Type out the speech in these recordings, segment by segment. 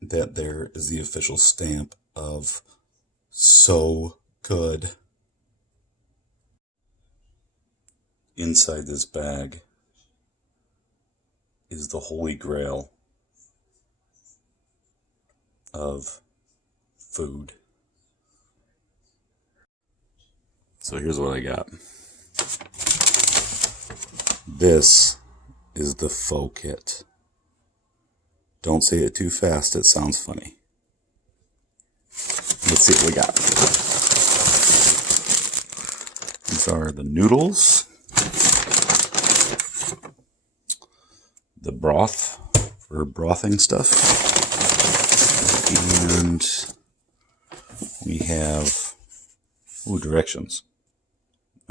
that there is the official stamp of so good. Inside this bag is the holy grail of food. So here's what I got. This is the Pho Kit. Don't say it too fast, it sounds funny. Let's see what we got. These are the noodles, the broth for brothing stuff, and we have directions.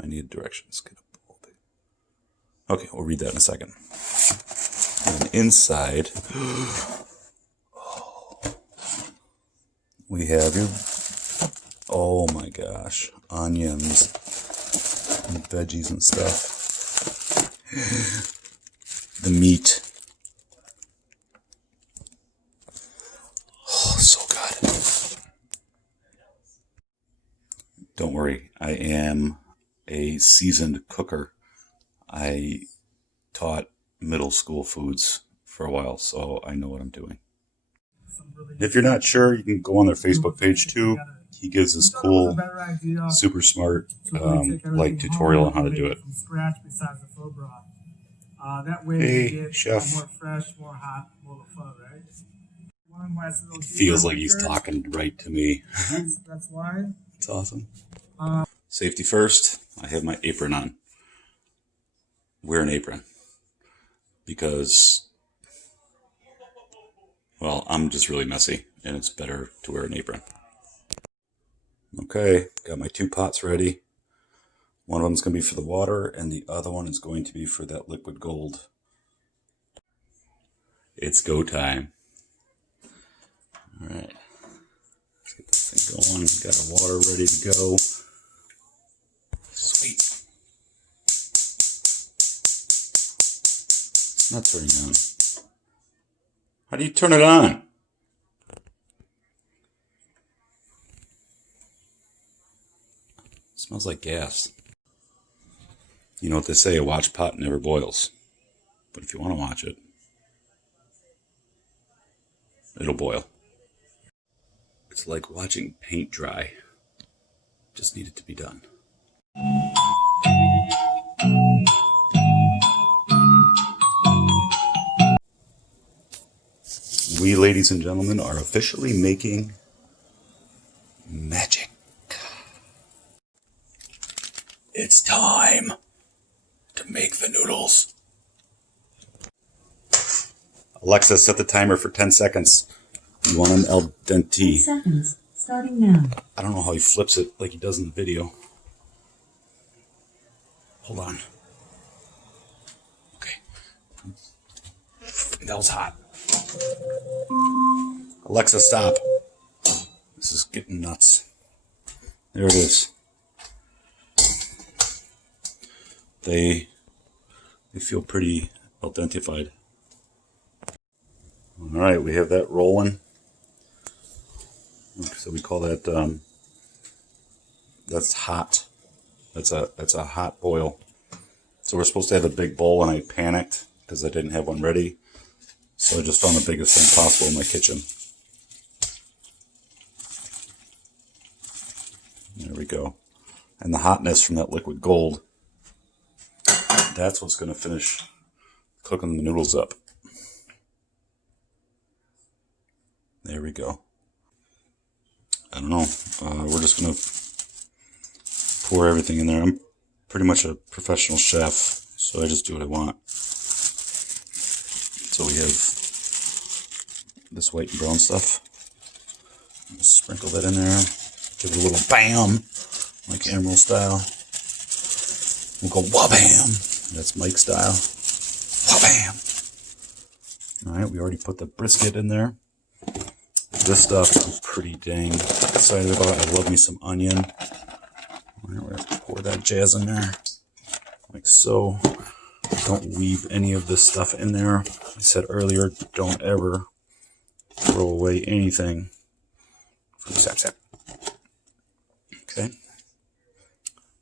I need directions. Okay, we'll read that in a second. And inside, we have your, oh my gosh, onions and veggies and stuff. The meat. Oh, so good. Don't worry, I am a seasoned cooker. I taught middle school foods for a while, so I know what I'm doing. If you're not sure, you can go on their Facebook page too. He gives this cool, super smart, like tutorial on how to do it. Hey, chef. It feels like he's talking right to me. It's awesome. Safety first. I have my apron on. Wear an apron because, well, I'm just really messy and it's better to wear an apron. Okay, got my 2 pots ready. One of them is going to be for the water and the other one is going to be for that liquid gold. It's go time. All right, let's get this thing going. Got our water ready to go. Sweet. Not turning on. How do you turn it on? It smells like gas. You know what they say, a watch pot never boils. But if you want to watch it, it'll boil. It's like watching paint dry. Just needed to be done. We, ladies and gentlemen, are officially making magic. It's time to make the noodles. Alexa, set the timer for 10 seconds. You want them al dente. 10 seconds, starting now. I don't know how he flips it like he does in the video. Hold on. Okay. That was hot. Alexa, stop. This is getting nuts. There it is. They feel pretty al dentified. All right, we have that rolling. So we call that that's hot. That's a hot boil. So we're supposed to have a big bowl, and I panicked because I didn't have one ready. So I just found the biggest thing possible in my kitchen. There we go. And the hotness from that liquid gold, that's what's going to finish cooking the noodles up. There we go. I don't know. We're just going to pour everything in there. I'm pretty much a professional chef, so I just do what I want. So we have this white and brown stuff. Just sprinkle that in there. Give it a little bam, like Emerald style. We'll go wha-bam. That's Mike style. Wha-bam. All right, we already put the brisket in there. This stuff I'm pretty dang excited about. I love me some onion. All right, we're going to pour that jazz in there, like so. Don't leave any of this stuff in there. I said earlier, don't ever put throw away anything from SapSap. Okay. I'm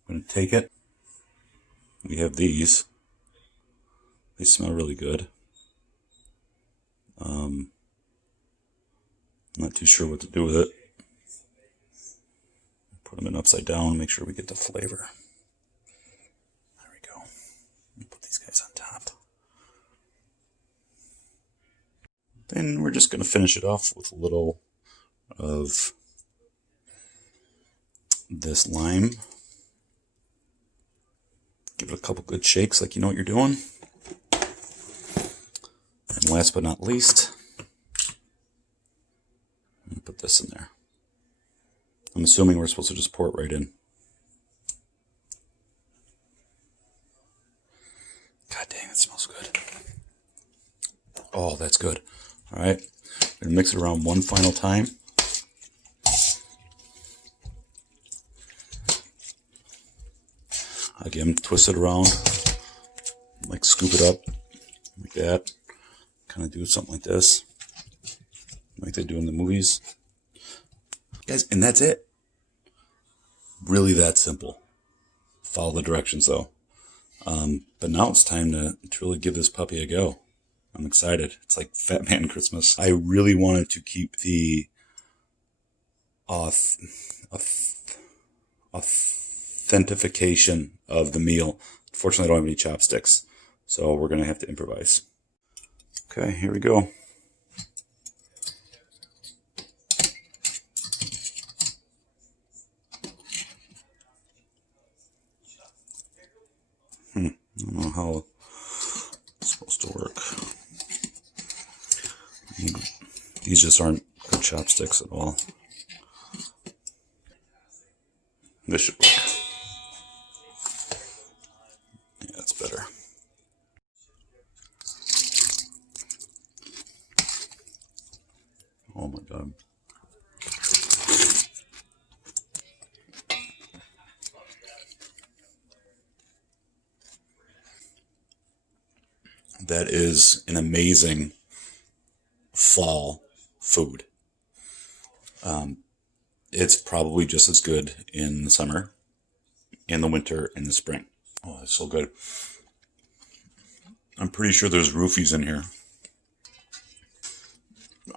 going to take it. We have these. They smell really good. Not too sure what to do with it. Put them in upside down, make sure we get the flavor. There we go. Put these guys on top. Then we're just going to finish it off with a little of this lime. Give it a couple good shakes like you know what you're doing. And last but not least, put this in there. I'm assuming we're supposed to just pour it right in. God dang, that smells good. Oh, that's good. All right, I'm going to mix it around one final time. Again, twist it around, like scoop it up, like that. Kind of do something like this, like they do in the movies. Guys, and that's it. Really that simple. Follow the directions though. But now it's time to really give this puppy a go. I'm excited. It's like Fat Man Christmas. I really wanted to keep the authentication of the meal. Unfortunately, I don't have any chopsticks, so we're going to have to improvise. Okay, here we go. I don't know how it's supposed to work. These just aren't good chopsticks at all. This should work. Yeah, that's better. Oh my God. That is an amazing fall food. It's probably just as good in the summer, in the winter, in the spring. Oh, it's so good. I'm pretty sure there's roofies in here.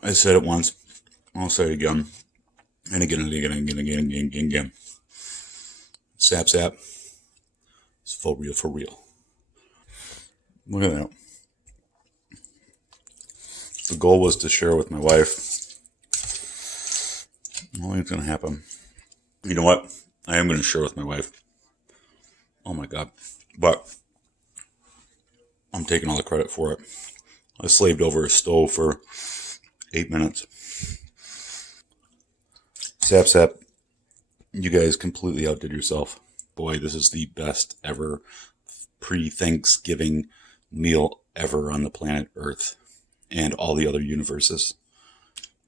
I said it once. I'll say it again. And again, and again, and again, and again, and again, and again. SapSap is for real, for real. Look at that. The goal was to share with my wife. I don't think it's going to happen. You know what? I am going to share with my wife. Oh my God. But I'm taking all the credit for it. I slaved over a stove for 8 minutes. SapSap, you guys completely outdid yourself. Boy, this is the best ever pre-Thanksgiving meal ever on the planet Earth and all the other universes.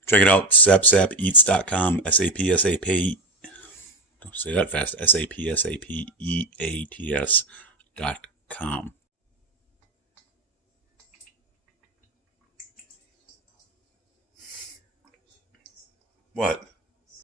Check it out, SapSapEats.com, S-A-P-S-A-P, don't say that fast, SapSapEats.com. What?